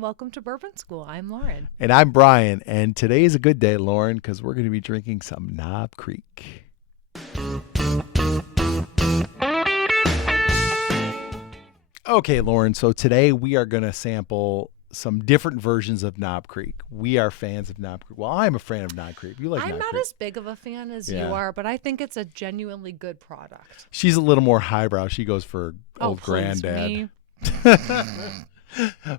Welcome to Bourbon School. I'm Lauren. And I'm Brian, and today is a good day, Lauren, because we're going to be drinking some Knob Creek. Okay, Lauren, so today we are going to sample some different versions of Knob Creek. We are fans of Knob Creek. Well, I'm a fan of Knob Creek. You like I'm Knob not Creek? as big of a fan as you Yeah. are, but I think it's a genuinely good product. She's a little more highbrow. She goes for old please, granddad. me.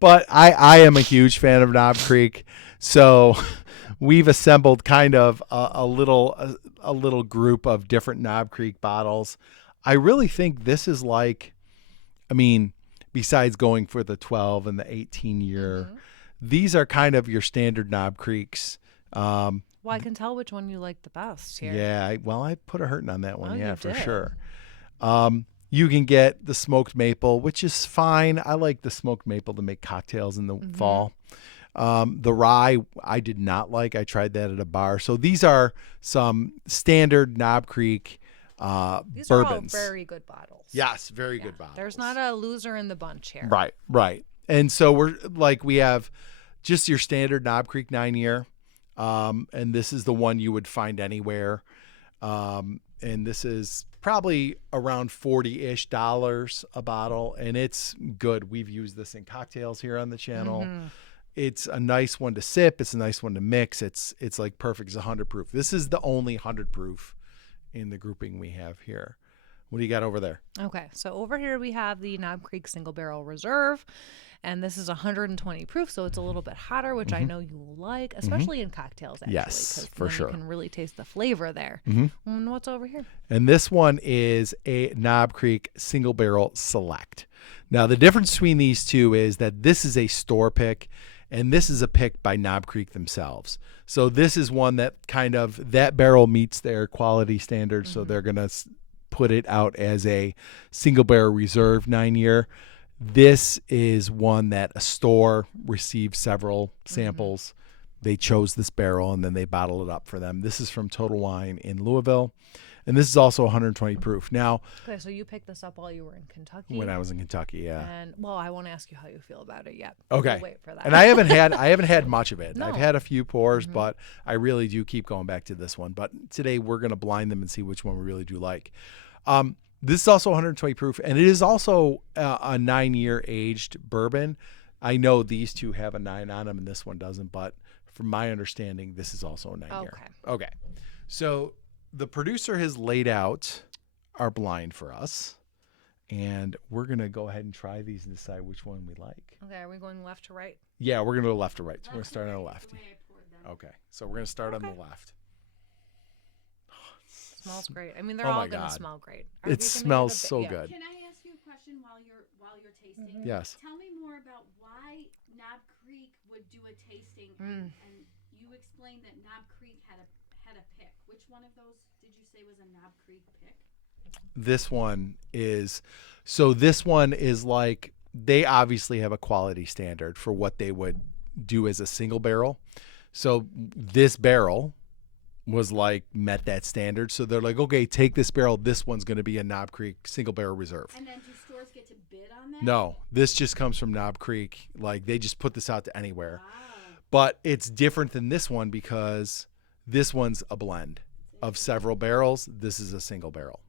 But I am a huge fan of Knob Creek, so we've assembled kind of a little group of different Knob Creek bottles. I really think this is like, I mean, besides going for the 12 and the 18 year, these are kind of your standard Knob Creeks. Well, I can tell which one you like the best here. Yeah, I put a hurting on that one. Oh, Yeah, you for did. sure. You can get the smoked maple, which is fine. I like the smoked maple to make cocktails in the fall. The rye, I did not like. I tried that at a bar. So these are some standard Knob Creek These bourbons. are all very good bottles. Yes, very good bottles. There's not a loser in the bunch here. Right. And so we have just your standard Knob Creek 9-year. And this is the one you would find anywhere. And this is probably around $40-ish a bottle, and it's good. We've used this in cocktails here on the channel. It's a nice one to sip. It's a nice one to mix. It's like perfect. It's 100 proof. This is the only 100 proof in the grouping we have here. What do you got over there? Okay, so over here we have the Knob Creek Single Barrel Reserve, and this is 120 proof, so it's a little bit hotter, which I know you will like, especially in cocktails, actually. Yes, 'cause for then sure. You can really taste the flavor there. And what's over here? And this one is a Knob Creek Single Barrel Select. Now, the difference between these two is that this is a store pick, and this is a pick by Knob Creek themselves. So this is one that kind of, that barrel meets their quality standards, so they're going to put it out as a Single Barrel Reserve 9-year. This is one that a store received several samples. They chose this barrel, and then they bottled it up for them. This is from Total Wine in Louisville, and this is also 120 proof. Now, Okay, so you picked this up while you were in Kentucky. when I was in Kentucky, yeah. And well, I won't ask you how you feel about it yet. Okay. We'll wait for that. And I haven't had much of it. No. I've had a few pours, but I really do keep going back to this one. But today we're going to blind them and see which one we really do like. This is also 120 proof, and it is also a 9-year aged bourbon. I know these two have a 9 on them, and this one doesn't. But from my understanding, this is also a 9-year. Okay. So the producer has laid out our blind for us, and we're going to go ahead and try these and decide which one we like. Okay, are we going left to right? Yeah, we're going to go left to right. So we're going to start on the left. Okay, so we're going to start on the left. Smells great. I mean, they're Oh all my going to God. smell great. It Are we gonna get smells a bit- so yeah. good. Can I ask you a question while you're tasting? Yes. Tell me more about why Knob Creek would do a tasting, and you explained that Knob Creek had a pick. Which one of those did you say was a Knob Creek pick? This one is like, they obviously have a quality standard for what they would do as a single barrel. So this barrel was like met that standard. So they're like, okay, take this barrel. This one's going to be a Knob Creek Single Barrel Reserve. And then do stores get to bid on that? No, this just comes from Knob Creek. Like, they just put this out to anywhere. Wow. But it's different than this one because this one's a blend of several barrels. This is a single barrel.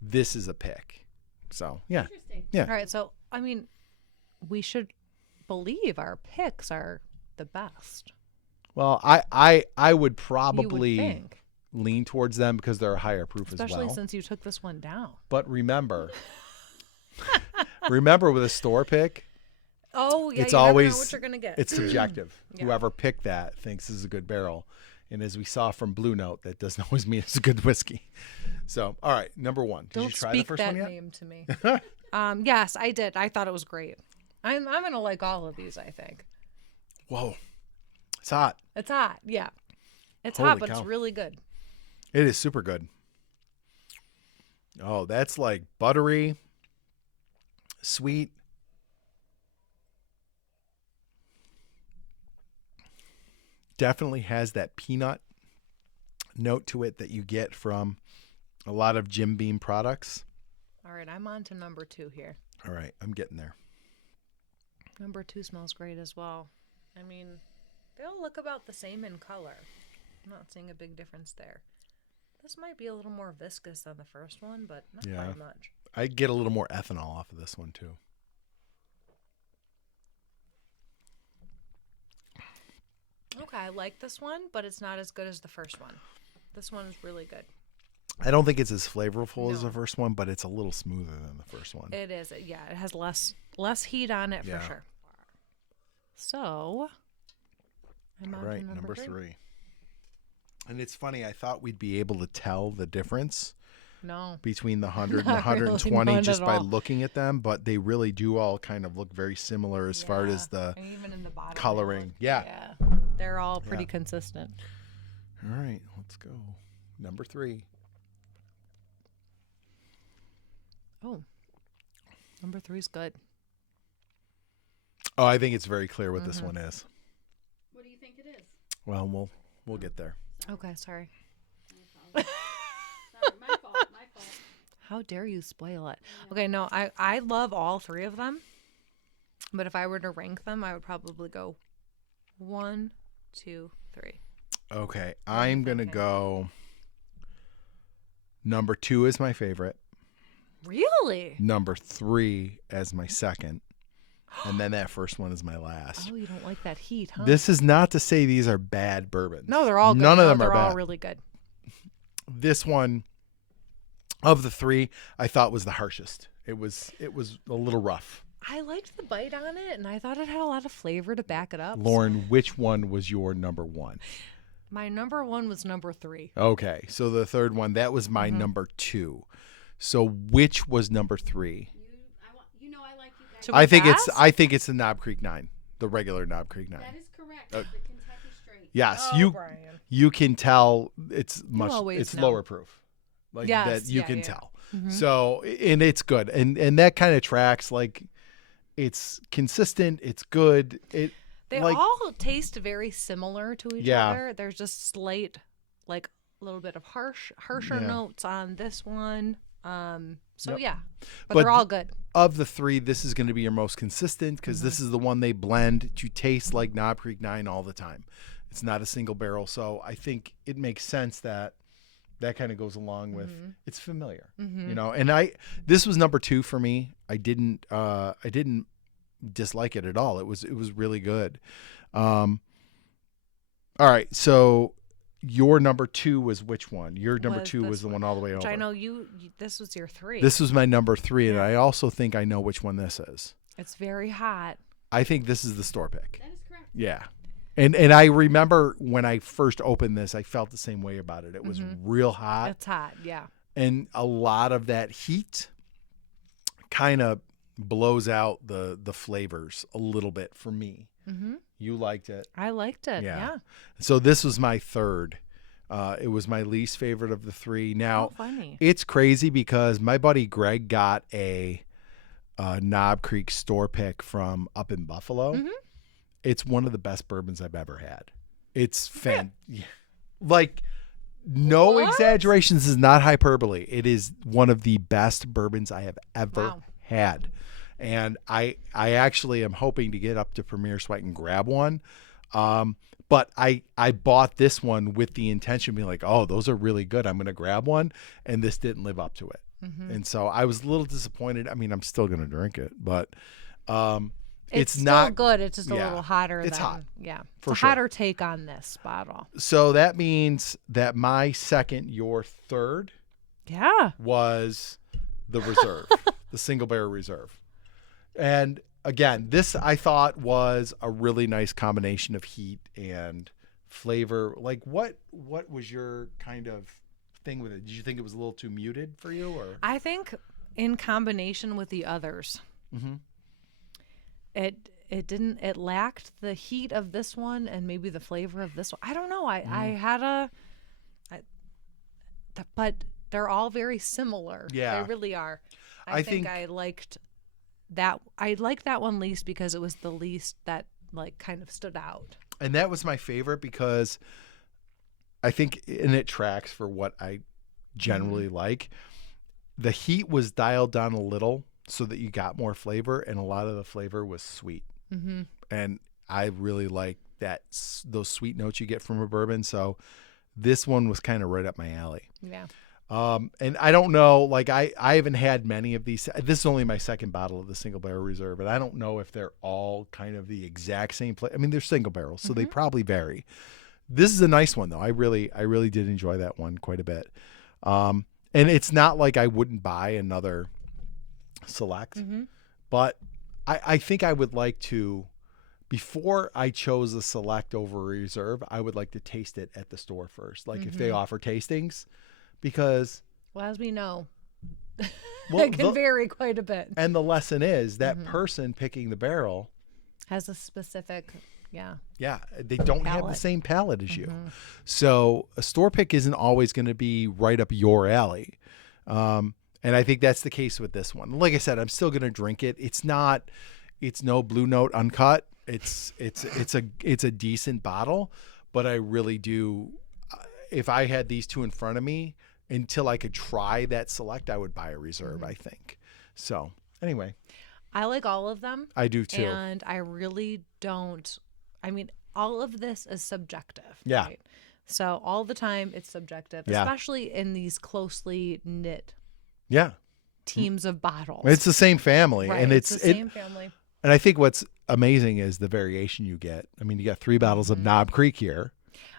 This is a pick. So, yeah. Interesting. Yeah. All right, so, I mean, we should believe our picks are the best. Well, I would You would probably think. lean towards them because they're a higher proof Especially as well. since you took this one down. But remember with a store pick, Oh, yeah, it's you never always know what you're going to get. It's subjective. Yeah. Whoever picked that thinks this is a good barrel. And as we saw from Blue Note, that doesn't always mean it's a good whiskey. So, all right, number one. Did Don't you try speak the first that one yet? name to me. Yes, I did. I thought it was great. I'm going to like all of these, I think. Whoa. It's hot. It's hot, yeah. It's Holy hot, but cow. it's really good. It is super good. Oh, that's like buttery, sweet. Definitely has that peanut note to it that you get from a lot of Jim Beam products. All right, I'm on to number 2 here. All right, I'm getting there. Number 2 smells great as well. I mean, they all look about the same in color. I'm not seeing a big difference there. This might be a little more viscous than the first one, but not by much. I get a little more ethanol off of this one too. Okay, I like this one, but it's not as good as the first one. This one is really good. I don't think it's as flavorful as the first one, but it's a little smoother than the first one. It is. Yeah, it has less heat on it for sure. So, I'm on to number 3. And it's funny, I thought we'd be able to tell the difference between the 100 and the 120 really, just by looking at them, but they really do all kind of look very similar as far as the and even in the bottom coloring. Yeah. They're all pretty consistent. All right, let's go. Number 3. Oh, number 3 is good. Oh, I think it's very clear what this one is. What do you think it is? Well, we'll get there. Okay, sorry. Sorry, my fault. How dare you spoil it? Yeah. Okay, no, I love all 3 of them. But if I were to rank them, I would probably go 1, 2, 3. Okay, I'm going to go number 2 is my favorite. Really? Number 3 as my second. And then that first one is my last. Oh, you don't like that heat, huh? This is not to say these are bad bourbons. No, they're all good. None of them are bad. They're all really good. This one, of the 3, I thought was the harshest. It was a little rough. I liked the bite on it, and I thought it had a lot of flavor to back it up. Lauren, which one was your number 1? My number 1 was number 3. Okay, so the third one, that was my number 2. So which was number 3? I like you guys. I think it's the Knob Creek 9, the regular Knob Creek 9. That is correct. The Kentucky Straight. Yes, Brian. You can tell it's know. lower proof. Like yes, that you can tell. Mm-hmm. So, and it's good. And that kind of tracks, like, it's consistent, it's good. They all taste very similar to each other. There's just slight, like, a little bit of harsher notes on this one. But they're all good. Of the 3, this is going to be your most consistent because this is the one they blend to taste like Knob Creek 9 all the time. It's not a single barrel, so I think it makes sense that kind of goes along with it's familiar, you know. And this was number 2 for me. I didn't dislike it at all. It was really good. All right, so your number 2 was which one? Your number 2 was the one all the way over. I know you. This was your 3. This was my number 3, and I also think I know which one this is. It's very hot. I think this is the store pick. That is correct. Yeah. And I remember when I first opened this, I felt the same way about it. It was real hot. It's hot, yeah. And a lot of that heat kind of blows out the flavors a little bit for me. Mm-hmm. You liked it. I liked it, yeah. So this was my third. It was my least favorite of the 3. Now, funny. It's crazy because my buddy Greg got a Knob Creek store pick from up in Buffalo. Mm-hmm. It's one of the best bourbons I've ever had. It's like, no exaggeration. This is not hyperbole. It is one of the best bourbons I have ever had. And I actually am hoping to get up to Premier so I can grab one. But I bought this one with the intention of being like, oh, those are really good. I'm going to grab one. And this didn't live up to it. Mm-hmm. And so I was a little disappointed. I mean, I'm still going to drink it, but it's still not good. It's just a little hotter. It's hot. Yeah. For it's a hotter take on this bottle. So that means that my second, your third was the reserve, the single barrel reserve. And again, this I thought was a really nice combination of heat and flavor. Like, what was your kind of thing with it? Did you think it was a little too muted for you, or? I think in combination with the others, it lacked the heat of this one and maybe the flavor of this one. I don't know. But they're all very similar. Yeah, they really are. I think I liked that. I liked that one least because it was the least that like kind of stood out. And that was my favorite because I think, and it tracks for what I generally like. The heat was dialed down a little so that you got more flavor, and a lot of the flavor was sweet. and I really like those sweet notes you get from a bourbon. So this one was kind of right up my alley. Yeah. And I don't know, like I haven't had many of these. This is only my second bottle of the single barrel reserve, and I don't know if they're all kind of the exact same place. I mean, they're single barrels, so they probably vary. This is a nice one though. I really did enjoy that one quite a bit. And it's not like I wouldn't buy another select, but I think I would like to, before I chose a select over a reserve, I would like to taste it at the store first. Like if they offer tastings, because, well, as we know, well, it can vary quite a bit. And the lesson is that person picking the barrel has a specific, they don't have the same palate as you. So a store pick isn't always going to be right up your alley. And I think that's the case with this one. Like I said, I'm still going to drink it. It's no Blue Note uncut. It's a decent bottle, but I really do. If I had these two in front of me, until I could try that select, I would buy a reserve, I think. So anyway, I like all of them. I do too. And I really don't. I mean, all of this is subjective. Yeah. Right? So all the time it's subjective, especially in these closely knit teams of bottles. It's the same family. Right, And it's the same family. And I think what's amazing is the variation you get. I mean, you got 3 bottles of Knob Creek here.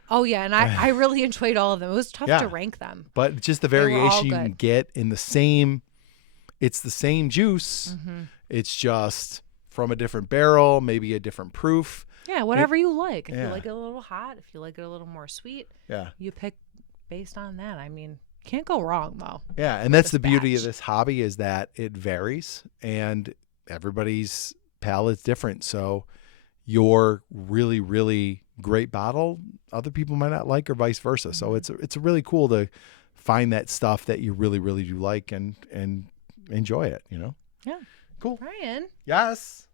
Oh, yeah. And I really enjoyed all of them. It was tough to rank them. But just the variation you can get in it's the same juice. It's just from a different barrel, maybe a different proof. Yeah, whatever you like. If you like it a little hot, if you like it a little more sweet, you pick based on that. I mean, can't go wrong, though. Yeah, and that's the beauty of this hobby, is that it varies and everybody's palate's different. So your really, really great bottle, other people might not like, or vice versa. So it's really cool to find that stuff that you really, really do like and enjoy it, you know? Yeah. Cool. Ryan. Yes.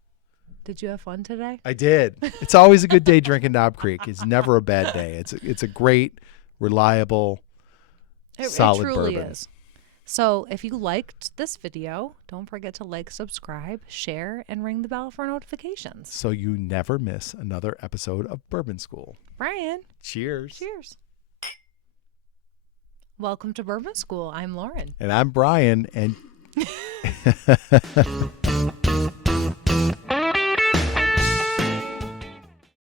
Did you have fun today? I did. It's always a good day drinking Knob Creek. It's never a bad day. It's a great, reliable, solid bourbon. It truly is. So if you liked this video, don't forget to like, subscribe, share, and ring the bell for notifications, so you never miss another episode of Bourbon School. Brian. Cheers. Cheers. Welcome to Bourbon School. I'm Lauren. And I'm Brian. And